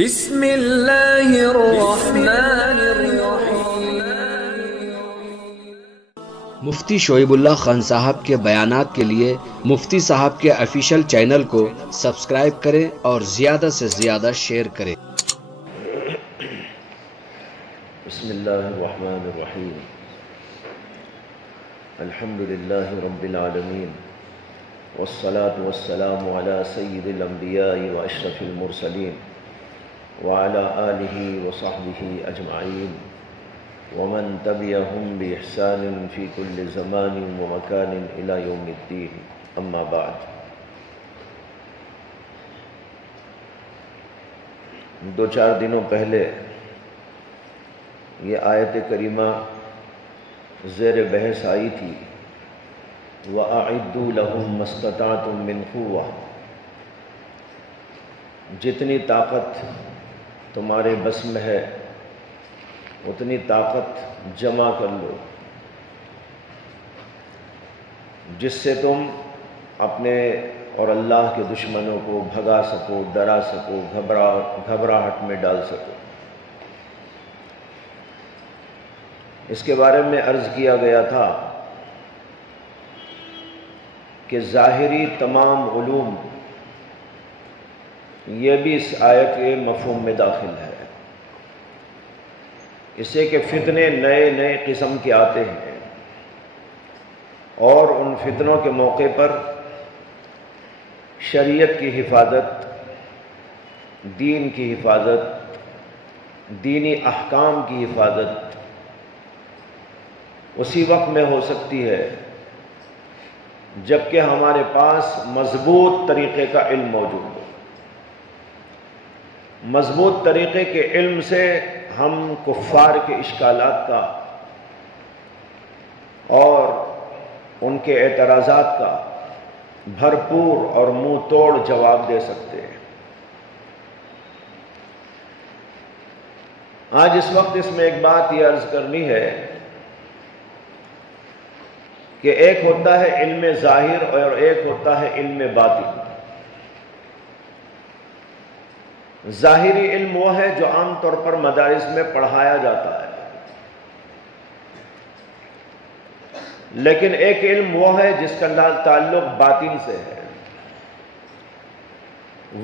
بسم اللہ الرحمن الرحیم۔ مفتی شعیب اللہ خان صاحب کے بیانات کے لیے مفتی صاحب کے آفیشیل چینل کو سبسکرائب کریں اور زیادہ سے زیادہ شیئر کریں۔ بسم اللہ الرحمن الرحیم۔ الحمد للہ رب العالمین، والصلاة والسلام علی سید الانبیاء واشرف المرسلین وعلى آلہ وصحبہ اجمعین ومن تبعهم بإحسان فی کل زمان ومکان الی یوم الدین، اما بعد۔ دو چار دنوں پہلے یہ آیت کریمہ زیر بحث آئی تھی، وَأَعِدُّوا لَهُم مَّا اسْتَطَعْتُم مِّن قُوَّةٍ، جتنی طاقت تمہارے بس میں ہے اتنی طاقت جمع کر لو، جس سے تم اپنے اور اللہ کے دشمنوں کو بھگا سکو، ڈرا سکو، گھبراہٹ میں ڈال سکو۔ اس کے بارے میں عرض کیا گیا تھا کہ ظاہری تمام علوم یہ بھی اس آیت کے مفہوم میں داخل ہے، اس سے کہ فتنے نئے نئے قسم کے آتے ہیں اور ان فتنوں کے موقع پر شریعت کی حفاظت، دین کی حفاظت، دینی احکام کی حفاظت اسی وقت میں ہو سکتی ہے جبکہ ہمارے پاس مضبوط طریقے کا علم موجود ہو۔ مضبوط طریقے کے علم سے ہم کفار کے اشکالات کا اور ان کے اعتراضات کا بھرپور اور منہ توڑ جواب دے سکتے ہیں۔ آج اس وقت اس میں ایک بات یہ عرض کرنی ہے کہ ایک ہوتا ہے علم ظاہر اور ایک ہوتا ہے علم باطن۔ ظاہری علم وہ ہے جو عام طور پر مدارس میں پڑھایا جاتا ہے، لیکن ایک علم وہ ہے جس کا تعلق باطن سے ہے،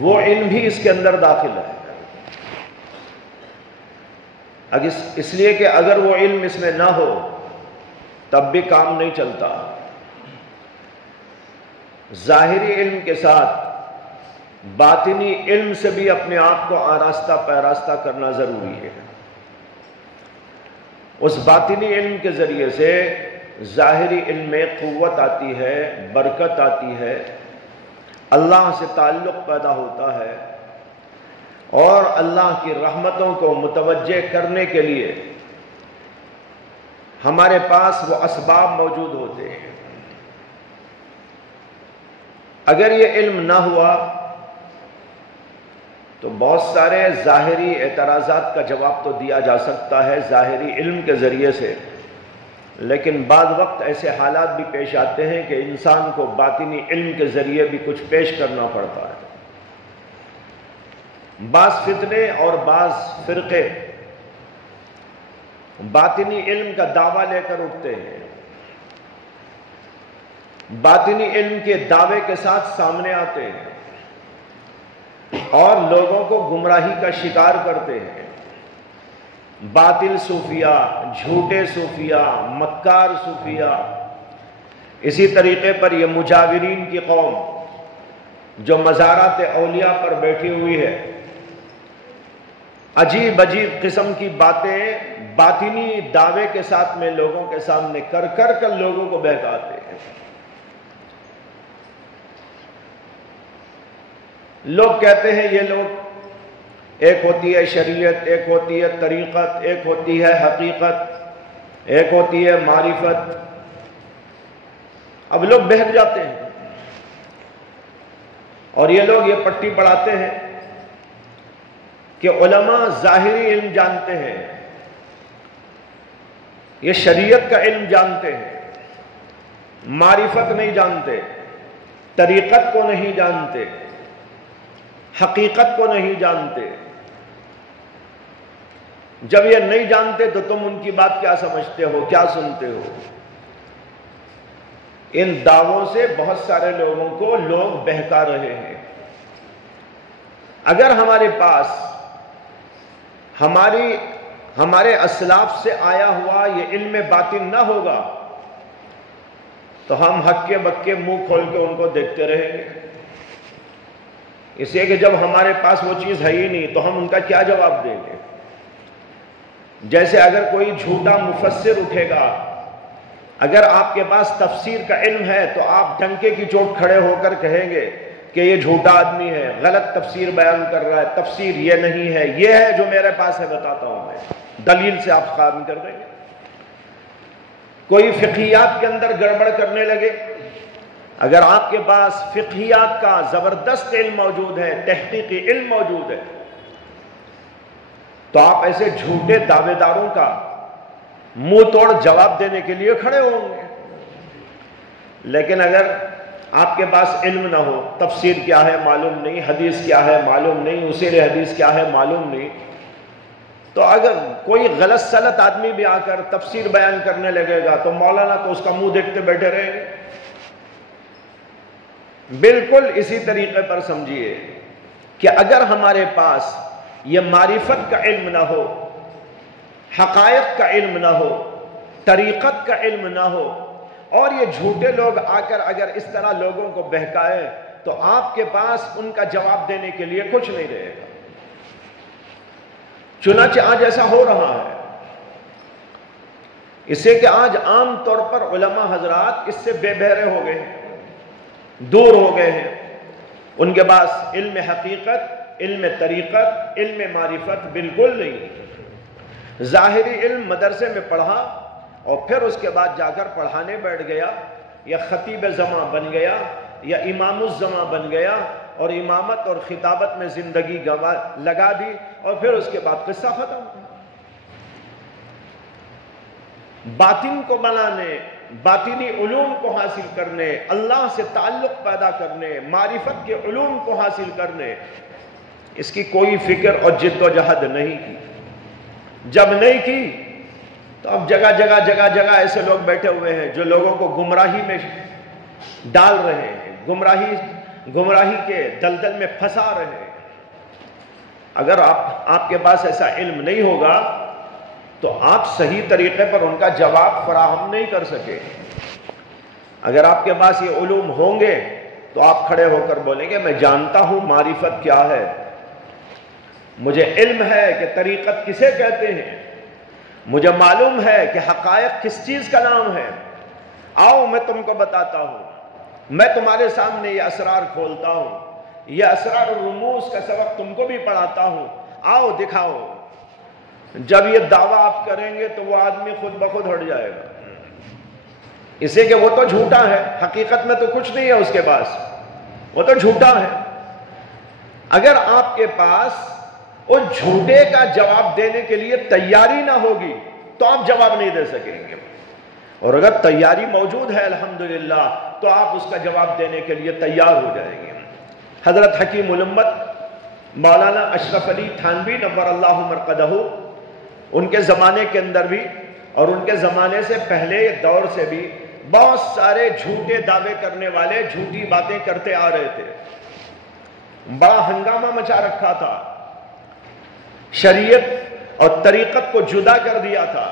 وہ علم بھی اس کے اندر داخل ہے۔ اس لیے کہ اگر وہ علم اس میں نہ ہو تب بھی کام نہیں چلتا۔ ظاہری علم کے ساتھ باطنی علم سے بھی اپنے آپ کو آراستہ پیراستہ کرنا ضروری ہے۔ اس باطنی علم کے ذریعے سے ظاہری علم میں قوت آتی ہے، برکت آتی ہے، اللہ سے تعلق پیدا ہوتا ہے اور اللہ کی رحمتوں کو متوجہ کرنے کے لیے ہمارے پاس وہ اسباب موجود ہوتے ہیں۔ اگر یہ علم نہ ہوا تو بہت سارے ظاہری اعتراضات کا جواب تو دیا جا سکتا ہے ظاہری علم کے ذریعے سے، لیکن بعض وقت ایسے حالات بھی پیش آتے ہیں کہ انسان کو باطنی علم کے ذریعے بھی کچھ پیش کرنا پڑتا ہے۔ بعض فتنے اور بعض فرقے باطنی علم کا دعویٰ لے کر اٹھتے ہیں، باطنی علم کے دعوے کے ساتھ سامنے آتے ہیں اور لوگوں کو گمراہی کا شکار کرتے ہیں۔ باطل صوفیاء، جھوٹے صوفیاء، مکار صوفیاء، اسی طریقے پر یہ مجاورین کی قوم جو مزارات اولیاء پر بیٹھی ہوئی ہے، عجیب عجیب قسم کی باتیں باطنی دعوے کے ساتھ میں لوگوں کے سامنے کر لوگوں کو بہکاتے ہیں۔ لوگ کہتے ہیں یہ لوگ، ایک ہوتی ہے شریعت، ایک ہوتی ہے طریقت، ایک ہوتی ہے حقیقت، ایک ہوتی ہے معرفت۔ اب لوگ بہک جاتے ہیں اور یہ لوگ یہ پٹی پڑھاتے ہیں کہ علماء ظاہری علم جانتے ہیں، یہ شریعت کا علم جانتے ہیں، معرفت نہیں جانتے، طریقت کو نہیں جانتے، حقیقت کو نہیں جانتے، جب یہ نہیں جانتے تو تم ان کی بات کیا سمجھتے ہو، کیا سنتے ہو؟ ان دعووں سے بہت سارے لوگوں کو لوگ بہکا رہے ہیں۔ اگر ہمارے پاس ہمارے اسلاف سے آیا ہوا یہ علم باطن نہ ہوگا تو ہم ہکے بکے منہ کھول کے ان کو دیکھتے رہیں گے، اس لیے کہ جب ہمارے پاس وہ چیز ہے ہی نہیں تو ہم ان کا کیا جواب دیں گے؟ جیسے اگر کوئی جھوٹا مفسر اٹھے گا، اگر آپ کے پاس تفسیر کا علم ہے تو آپ ڈنکے کی چوٹ کھڑے ہو کر کہیں گے کہ یہ جھوٹا آدمی ہے، غلط تفسیر بیان کر رہا ہے، تفسیر یہ نہیں ہے، یہ ہے جو میرے پاس ہے، بتاتا ہوں میں، دلیل سے آپ قائم کر دیں گے۔ کوئی فقہیات کے اندر گڑبڑ کرنے لگے، اگر آپ کے پاس فقہیات کا زبردست علم موجود ہے، تحقیقی علم موجود ہے، تو آپ ایسے جھوٹے دعوے داروں کا منہ توڑ جواب دینے کے لیے کھڑے ہوں گے۔ لیکن اگر آپ کے پاس علم نہ ہو، تفسیر کیا ہے معلوم نہیں، حدیث کیا ہے معلوم نہیں، اصول حدیث کیا ہے معلوم نہیں، تو اگر کوئی غلط سلط آدمی بھی آ کر تفسیر بیان کرنے لگے گا تو مولانا تو اس کا منہ دیکھتے بیٹھے رہیں گے۔ بالکل اسی طریقے پر سمجھیے کہ اگر ہمارے پاس یہ معرفت کا علم نہ ہو، حقائق کا علم نہ ہو، طریقت کا علم نہ ہو، اور یہ جھوٹے لوگ آ کر اگر اس طرح لوگوں کو بہکائے تو آپ کے پاس ان کا جواب دینے کے لیے کچھ نہیں رہے گا۔ چنانچہ آج ایسا ہو رہا ہے، اس سے کہ آج عام طور پر علماء حضرات اس سے بے بہرے ہو گئے ہیں، دور ہو گئے ہیں، ان کے پاس علم حقیقت، علم طریقت، علم معرفت بالکل نہیں۔ ظاہری علم مدرسے میں پڑھا اور پھر اس کے بعد جا کر پڑھانے بیٹھ گیا، یا خطیب زماں بن گیا، یا امام الزماں بن گیا، اور امامت اور خطابت میں زندگی لگا دی، اور پھر اس کے بعد قصہ ختم۔ باطن کو بنانے، باطنی علوم کو حاصل کرنے، اللہ سے تعلق پیدا کرنے، معرفت کے علوم کو حاصل کرنے، اس کی کوئی فکر اور جد و جہد نہیں کی۔ جب نہیں کی تو اب جگہ جگہ ایسے لوگ بیٹھے ہوئے ہیں جو لوگوں کو گمراہی میں ڈال رہے ہیں، گمراہی کے دلدل میں پھنسا رہے ہیں۔ اگر آپ کے پاس ایسا علم نہیں ہوگا تو آپ صحیح طریقے پر ان کا جواب فراہم نہیں کر سکے۔ اگر آپ کے پاس یہ علوم ہوں گے تو آپ کھڑے ہو کر بولیں گے میں جانتا ہوں معرفت کیا ہے، مجھے علم ہے کہ طریقت کسے کہتے ہیں، مجھے معلوم ہے کہ حقائق کس چیز کا نام ہے، آؤ میں تم کو بتاتا ہوں، میں تمہارے سامنے یہ اسرار کھولتا ہوں، یہ اسرار الرموز کا سبق تم کو بھی پڑھاتا ہوں، آؤ دکھاؤ۔ جب یہ دعویٰ آپ کریں گے تو وہ آدمی خود بخود ہٹ جائے گا، اسے کہ وہ تو جھوٹا ہے، حقیقت میں تو کچھ نہیں ہے اس کے پاس، وہ تو جھوٹا ہے۔ اگر آپ کے پاس اس جھوٹے کا جواب دینے کے لیے تیاری نہ ہوگی تو آپ جواب نہیں دے سکیں گے، اور اگر تیاری موجود ہے الحمدللہ تو آپ اس کا جواب دینے کے لیے تیار ہو جائیں گے۔ حضرت حکیم الامت مولانا اشرف علی تھانوی نور اللہ مرقدہ، ان کے زمانے کے اندر بھی اور ان کے زمانے سے پہلے دور سے بھی بہت سارے جھوٹے دعوے کرنے والے جھوٹی باتیں کرتے آ رہے تھے، بڑا ہنگامہ مچا رکھا تھا، شریعت اور طریقت کو جدا کر دیا تھا،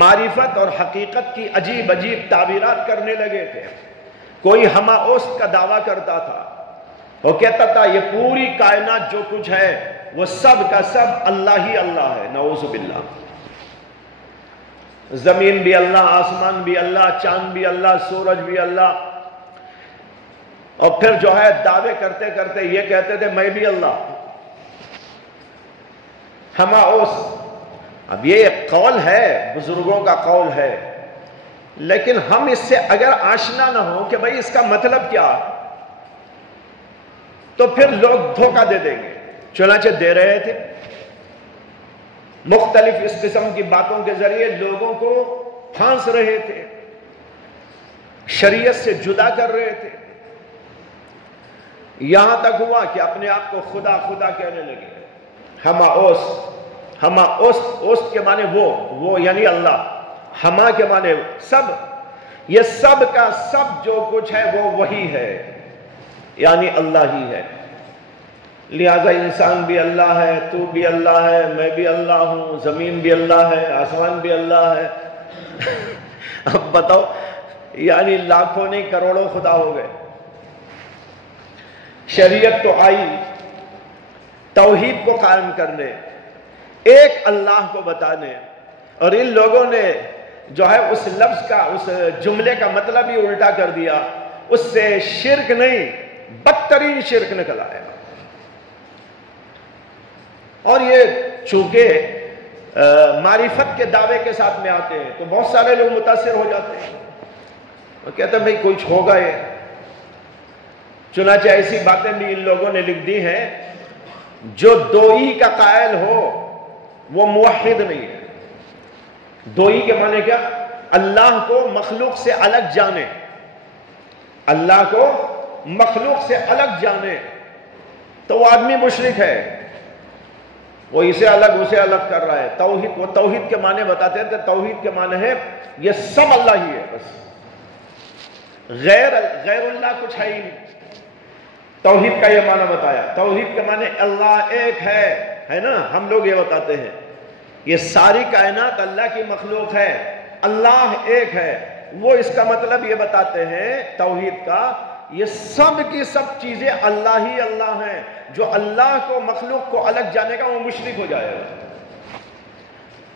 معرفت اور حقیقت کی عجیب عجیب تعبیرات کرنے لگے تھے۔ کوئی ہمہ اوست کا دعویٰ کرتا تھا، وہ کہتا تھا یہ پوری کائنات جو کچھ ہے وہ سب کا سب اللہ ہی اللہ ہے، نعوذ باللہ، زمین بھی اللہ، آسمان بھی اللہ، چاند بھی اللہ، سورج بھی اللہ، اور پھر جو ہے دعوے کرتے کرتے یہ کہتے تھے میں بھی اللہ، ہمہ اوست۔ اب یہ ایک قول ہے، بزرگوں کا قول ہے، لیکن ہم اس سے اگر آشنا نہ ہو کہ بھئی اس کا مطلب کیا، تو پھر لوگ دھوکہ دے دیں گے۔ چنانچہ دے رہے تھے، مختلف اس قسم کی باتوں کے ذریعے لوگوں کو پھانس رہے تھے، شریعت سے جدا کر رہے تھے، یہاں تک ہوا کہ اپنے آپ کو خدا خدا کہنے لگے، ہمہ اوست، ہما اوست کے معنی وہ یعنی اللہ، ہما کے معنی سب، یہ سب کا سب جو کچھ ہے وہ وہی ہے، یعنی اللہ ہی ہے۔ لہذا انسان بھی اللہ ہے، تو بھی اللہ ہے، میں بھی اللہ ہوں، زمین بھی اللہ ہے، آسمان بھی اللہ ہے۔ اب بتاؤ، یعنی لاکھوں نہیں کروڑوں خدا ہو گئے۔ شریعت تو آئی توحید کو قائم کرنے، ایک اللہ کو بتانے، اور ان لوگوں نے جو ہے اس لفظ کا، اس جملے کا مطلب ہی الٹا کر دیا، اس سے شرک نہیں بدترین شرک نکل آیا۔ اور یہ چونکہ معرفت کے دعوے کے ساتھ میں آتے ہیں تو بہت سارے لوگ متاثر ہو جاتے ہیں، وہ کہتے ہیں بھئی کچھ ہوگا یہ۔ چنانچہ ایسی باتیں بھی ان لوگوں نے لکھ دی ہیں، جو دوئی کا قائل ہو وہ موحد نہیں ہے۔ دوئی کے معنی کیا؟ اللہ کو مخلوق سے الگ جانے، اللہ کو مخلوق سے الگ جانے، تو وہ آدمی مشرک ہے، وہ اسے الگ اسے الگ کر رہا ہے۔ توحید، وہ توحید کے معنی بتاتے ہیں، توحید کے معنی ہے یہ سب اللہ ہی ہے، بس غیر اللہ کچھ ہے ہی نہیں۔ توحید کا یہ معنی بتایا، توحید کے معنی اللہ ایک ہے نا، ہم لوگ یہ بتاتے ہیں یہ ساری کائنات اللہ کی مخلوق ہے، اللہ ایک ہے، وہ اس کا مطلب یہ بتاتے ہیں توحید کا، یہ سب کی سب چیزیں اللہ ہی اللہ ہیں۔ جو اللہ کو مخلوق کو الگ جانے کا وہ مشرک ہو جائے گا۔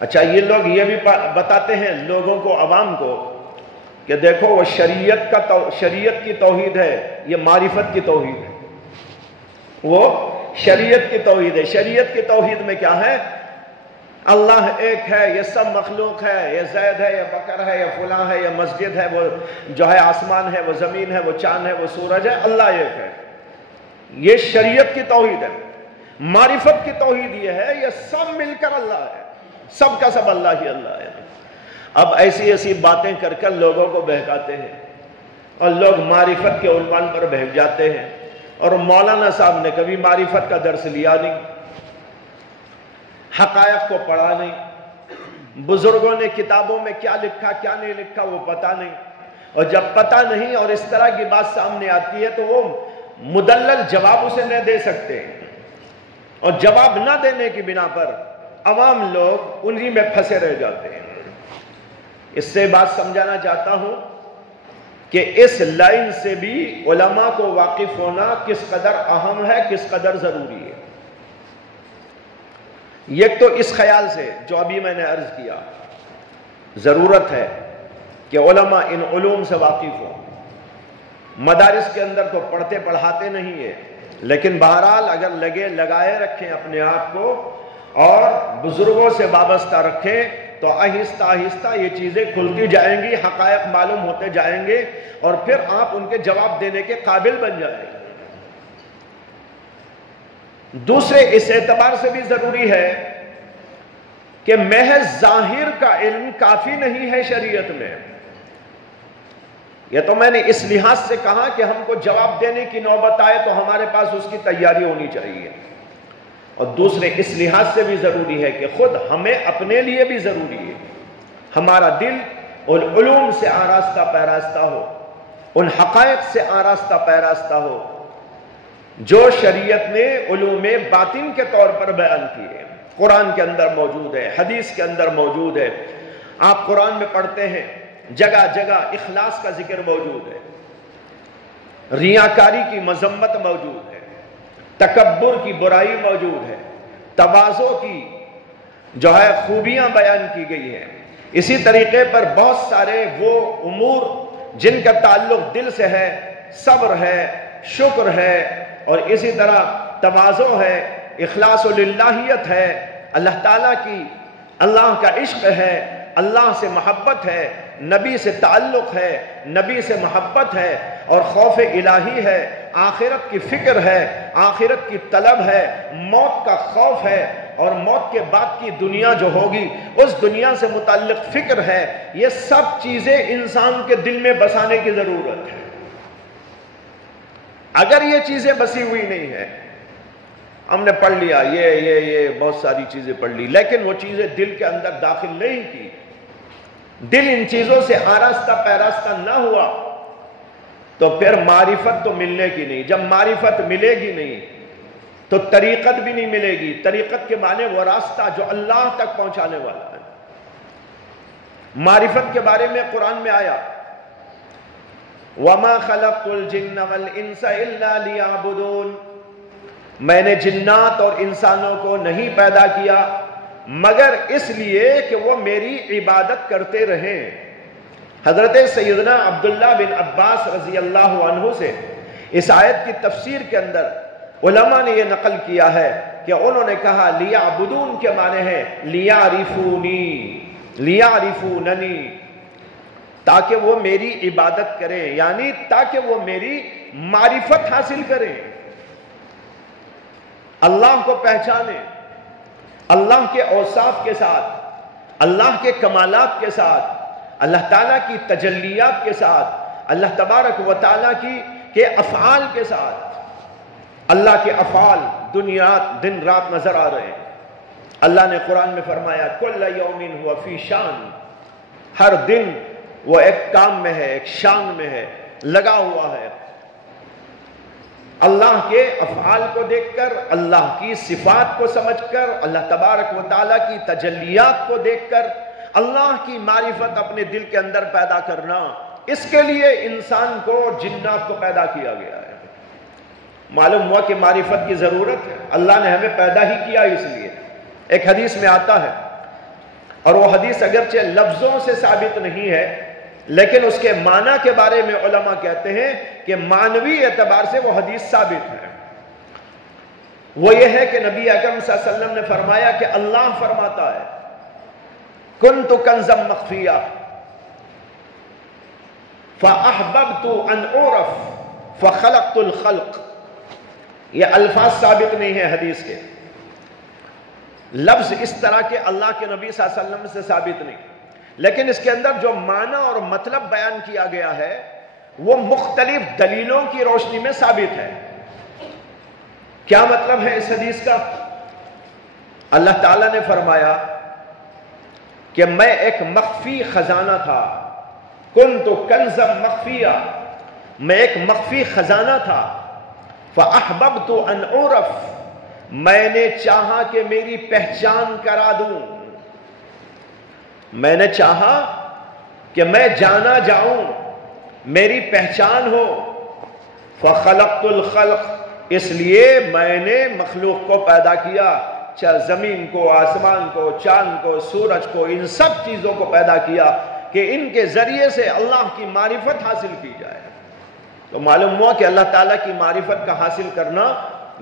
اچھا، یہ لوگ یہ بھی بتاتے ہیں لوگوں کو، عوام کو، کہ دیکھو وہ شریعت کی توحید ہے، یہ معرفت کی توحید ہے۔ وہ شریعت کی توحید ہے۔ شریعت کی توحید میں کیا ہے؟ اللہ ایک ہے، یہ سب مخلوق ہے، یہ زید ہے، یہ بکر ہے، یہ فلاں ہے، یہ مسجد ہے، وہ جو ہے آسمان ہے، وہ زمین ہے، وہ چاند ہے، وہ سورج ہے، اللہ ایک ہے۔ یہ شریعت کی توحید ہے۔ معرفت کی توحید یہ ہے، یہ سب مل کر اللہ ہے، سب کا سب اللہ ہی اللہ ہے۔ اب ایسی ایسی باتیں کر کر لوگوں کو بہکاتے ہیں، اور لوگ معرفت کے عنوان پر بہک جاتے ہیں، اور مولانا صاحب نے کبھی معرفت کا درس لیا نہیں، حقائق کو پڑھا نہیں، بزرگوں نے کتابوں میں کیا لکھا کیا نہیں لکھا وہ پتہ نہیں، اور جب پتہ نہیں اور اس طرح کی بات سامنے آتی ہے تو وہ مدلل جواب اسے نہ دے سکتے، اور جواب نہ دینے کی بنا پر عوام لوگ انہی میں پھنسے رہ جاتے ہیں۔ اس سے بات سمجھانا چاہتا ہوں کہ اس لائن سے بھی علماء کو واقف ہونا کس قدر اہم ہے، کس قدر ضروری ہے۔ یہ تو اس خیال سے جو ابھی میں نے عرض کیا، ضرورت ہے کہ علماء ان علوم سے واقف ہوں۔ مدارس کے اندر تو پڑھتے پڑھاتے نہیں ہے، لیکن بہرحال اگر لگائے رکھیں اپنے آپ کو اور بزرگوں سے وابستہ رکھیں تو آہستہ آہستہ یہ چیزیں کھلتی جائیں گی، حقائق معلوم ہوتے جائیں گے، اور پھر آپ ان کے جواب دینے کے قابل بن جائیں گے۔ دوسرے اس اعتبار سے بھی ضروری ہے کہ محض ظاہر کا علم کافی نہیں ہے شریعت میں۔ یہ تو میں نے اس لحاظ سے کہا کہ ہم کو جواب دینے کی نوبت آئے تو ہمارے پاس اس کی تیاری ہونی چاہیے، اور دوسرے اس لحاظ سے بھی ضروری ہے کہ خود ہمیں اپنے لیے بھی ضروری ہے ہمارا دل ان علوم سے آراستہ پیراستہ ہو، ان حقائق سے آراستہ پیراستہ ہو جو شریعت نے علوم باطن کے طور پر بیان کیے، قرآن کے اندر موجود ہے، حدیث کے اندر موجود ہے۔ آپ قرآن میں پڑھتے ہیں جگہ جگہ اخلاص کا ذکر موجود ہے، ریاکاری کی مذمت موجود ہے، تکبر کی برائی موجود ہے، تواضع کی جو ہے خوبیاں بیان کی گئی ہیں۔ اسی طریقے پر بہت سارے وہ امور جن کا تعلق دل سے ہے، صبر ہے، شکر ہے، اور اسی طرح تواضع ہے، اخلاص للہیت ہے، اللہ تعالیٰ کی، اللہ کا عشق ہے، اللہ سے محبت ہے، نبی سے تعلق ہے، نبی سے محبت ہے، اور خوف الہی ہے، آخرت کی فکر ہے، آخرت کی طلب ہے، موت کا خوف ہے، اور موت کے بعد کی دنیا جو ہوگی اس دنیا سے متعلق فکر ہے۔ یہ سب چیزیں انسان کے دل میں بسانے کی ضرورت ہے۔ اگر یہ چیزیں بسی ہوئی نہیں ہیں، ہم نے پڑھ لیا یہ بہت ساری چیزیں پڑھ لی، لیکن وہ چیزیں دل کے اندر داخل نہیں کی، دل ان چیزوں سے آراستہ پیراستہ نہ ہوا، تو پھر معرفت تو ملنے کی نہیں۔ جب معرفت ملے گی نہیں تو طریقت بھی نہیں ملے گی۔ طریقت کے معنی وہ راستہ جو اللہ تک پہنچانے والا ہے۔ معرفت کے بارے میں قرآن میں آیا وَمَا خَلَقْتُ الْجِنَّ وَالْإِنسَ إِلَّا لِيَعْبُدُونَ، میں نے جنات اور انسانوں کو نہیں پیدا کیا مگر اس لیے کہ وہ میری عبادت کرتے رہیں۔ حضرت سیدنا عبداللہ بن عباس رضی اللہ عنہ سے اس آیت کی تفسیر کے اندر علماء نے یہ نقل کیا ہے کہ انہوں نے کہا لیعبدون کے معنی ہے لیعرفونی، لیعرفوننی، تاکہ وہ میری عبادت کریں، یعنی تاکہ وہ میری معرفت حاصل کریں، اللہ کو پہچانیں، اللہ کے اوصاف کے ساتھ، اللہ کے کمالات کے ساتھ، اللہ تعالیٰ کی تجلیات کے ساتھ، اللہ تبارک و تعالیٰ کے افعال کے ساتھ۔ اللہ کے افعال دن رات نظر آ رہے ہیں۔ اللہ نے قرآن میں فرمایا کل یوم ہوا فی شان، ہر دن وہ ایک کام میں ہے، ایک شان میں ہے، لگا ہوا ہے۔ اللہ کے افعال کو دیکھ کر، اللہ کی صفات کو سمجھ کر، اللہ تبارک و تعالیٰ کی تجلیات کو دیکھ کر اللہ کی معرفت اپنے دل کے اندر پیدا کرنا، اس کے لیے انسان کو اور جنات کو پیدا کیا گیا ہے۔ معلوم ہوا کہ معرفت کی ضرورت ہے، اللہ نے ہمیں پیدا ہی کیا اس لیے۔ ایک حدیث میں آتا ہے، اور وہ حدیث اگرچہ لفظوں سے ثابت نہیں ہے لیکن اس کے معنی کے بارے میں علماء کہتے ہیں کہ معنوی اعتبار سے وہ حدیث ثابت ہے۔ وہ یہ ہے کہ نبی اکرم صلی اللہ علیہ وسلم نے فرمایا کہ اللہ فرماتا ہے کنت کنزا مخفیا فاحببت ان اعرف فخلقت الخلق۔ یہ الفاظ ثابت نہیں ہے حدیث کے، لفظ اس طرح کے اللہ کے نبی صلی اللہ علیہ وسلم سے ثابت نہیں، لیکن اس کے اندر جو معنی اور مطلب بیان کیا گیا ہے وہ مختلف دلیلوں کی روشنی میں ثابت ہے۔ کیا مطلب ہے اس حدیث کا؟ اللہ تعالیٰ نے فرمایا کہ میں ایک مخفی خزانہ تھا، کنت کنزا مخفیا، میں ایک مخفی خزانہ تھا، فاحببت ان اعرف، میں نے چاہا کہ میری پہچان کرا دوں، میں نے چاہا کہ میں جانا جاؤں، میری پہچان ہو، فخلقت الخلق، اس لیے میں نے مخلوق کو پیدا کیا، چاہے زمین کو، آسمان کو، چاند کو، سورج کو، ان سب چیزوں کو پیدا کیا کہ ان کے ذریعے سے اللہ کی معرفت حاصل کی جائے۔ تو معلوم ہوا کہ اللہ تعالیٰ کی معرفت کا حاصل کرنا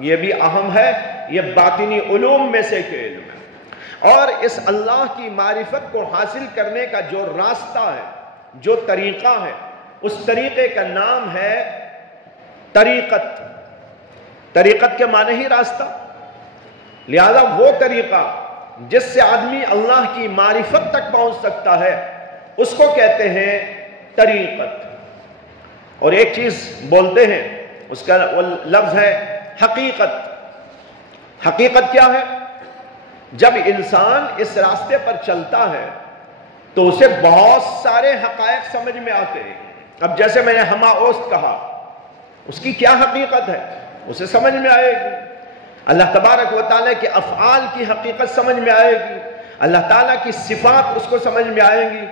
یہ بھی اہم ہے، یہ باطنی علوم میں سے ایک علم ہے۔ اور اس اللہ کی معرفت کو حاصل کرنے کا جو راستہ ہے، جو طریقہ ہے، اس طریقے کا نام ہے طریقت۔ طریقت کے معنی ہی راستہ، لہذا وہ طریقہ جس سے آدمی اللہ کی معرفت تک پہنچ سکتا ہے اس کو کہتے ہیں طریقت۔ اور ایک چیز بولتے ہیں، اس کا لفظ ہے حقیقت۔ حقیقت کیا ہے؟ جب انسان اس راستے پر چلتا ہے تو اسے بہت سارے حقائق سمجھ میں آتے ہیں۔ اب جیسے میں نے ہما اوست کہا، اس کی کیا حقیقت ہے اسے سمجھ میں آئے گی، اللہ تبارک و تعالیٰ کے افعال کی حقیقت سمجھ میں آئے گی، اللہ تعالیٰ کی صفات اس کو سمجھ میں آئیں گی۔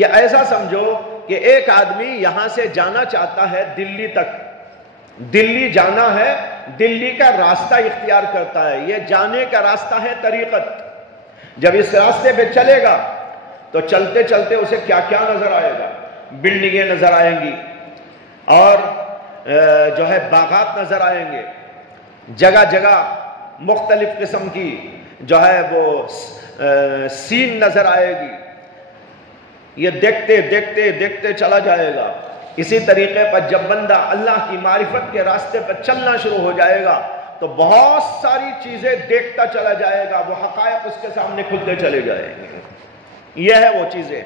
یہ ایسا سمجھو کہ ایک آدمی یہاں سے جانا چاہتا ہے دلی تک، دلی جانا ہے، دلی کا راستہ اختیار کرتا ہے، یہ جانے کا راستہ ہے طریقت۔ جب اس راستے پہ چلے گا تو چلتے چلتے اسے کیا کیا نظر آئے گا، بلڈنگیں نظر آئیں گی، اور جو ہے باغات نظر آئیں گے، جگہ جگہ مختلف قسم کی جو ہے وہ سین نظر آئے گی۔ یہ دیکھتے دیکھتے دیکھتے چلا جائے گا۔ اسی طریقے پر جب بندہ اللہ کی معرفت کے راستے پر چلنا شروع ہو جائے گا تو بہت ساری چیزیں دیکھتا چلا جائے گا، وہ حقائق اس کے سامنے کھلتے چلے جائیں گے۔ یہ ہے وہ چیزیں۔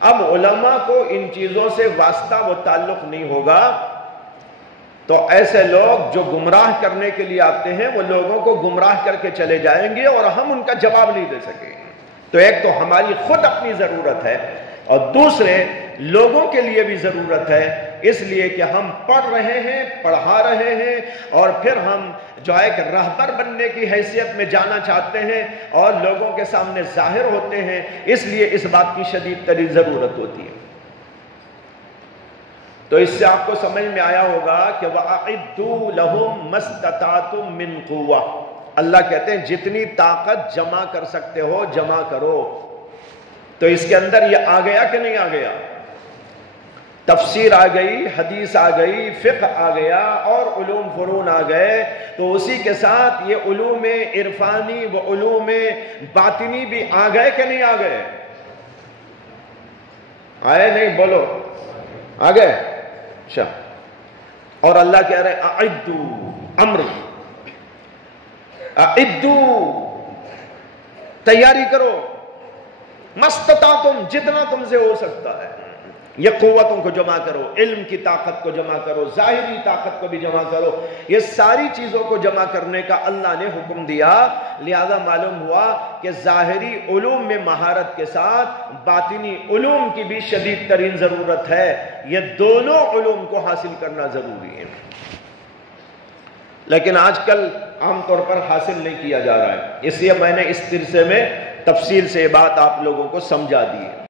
اب علماء کو ان چیزوں سے واسطہ و تعلق نہیں ہوگا تو ایسے لوگ جو گمراہ کرنے کے لیے آتے ہیں وہ لوگوں کو گمراہ کر کے چلے جائیں گے اور ہم ان کا جواب نہیں دے سکیں گے۔ تو ایک تو ہماری خود اپنی ضرورت ہے، اور دوسرے لوگوں کے لیے بھی ضرورت ہے، اس لیے کہ ہم پڑھ رہے ہیں، پڑھا رہے ہیں، اور پھر ہم جو ایک رہبر بننے کی حیثیت میں جانا چاہتے ہیں اور لوگوں کے سامنے ظاہر ہوتے ہیں، اس لیے اس بات کی شدید ترین ضرورت ہوتی ہے۔ تو اس سے آپ کو سمجھ میں آیا ہوگا کہ وَأَعِدُّوا لَهُم مَا اسْتَطَعْتُم مِّن قُوَّةٍ، اللہ کہتے ہیں جتنی طاقت جمع کر سکتے ہو جمع کرو۔ تو اس کے اندر یہ آ گیا کہ نہیں آ گیا؟ تفسیر آ گئی، حدیث آ گئی، فقہ آ گیا، اور علوم فنون آ گئے، تو اسی کے ساتھ یہ علوم عرفانی و علوم باطنی بھی آ گئے کہ نہیں آ گئے؟ آئے نہیں؟ بولو آ گئے؟ اچھا، اور اللہ کہہ رہے ہیں اعدوا، امر، اعدوا، تیاری کرو، مستطاعتم، جتنا تم سے ہو سکتا ہے، یہ قوتوں کو جمع کرو، علم کی طاقت کو جمع کرو، ظاہری طاقت کو بھی جمع کرو، یہ ساری چیزوں کو جمع کرنے کا اللہ نے حکم دیا۔ لہذا معلوم ہوا کہ ظاہری علوم میں مہارت کے ساتھ باطنی علوم کی بھی شدید ترین ضرورت ہے، یہ دونوں علوم کو حاصل کرنا ضروری ہے، لیکن آج کل عام طور پر حاصل نہیں کیا جا رہا ہے، اس لیے میں نے اس سلسلے میں تفصیل سے یہ بات آپ لوگوں کو سمجھا دی ہے۔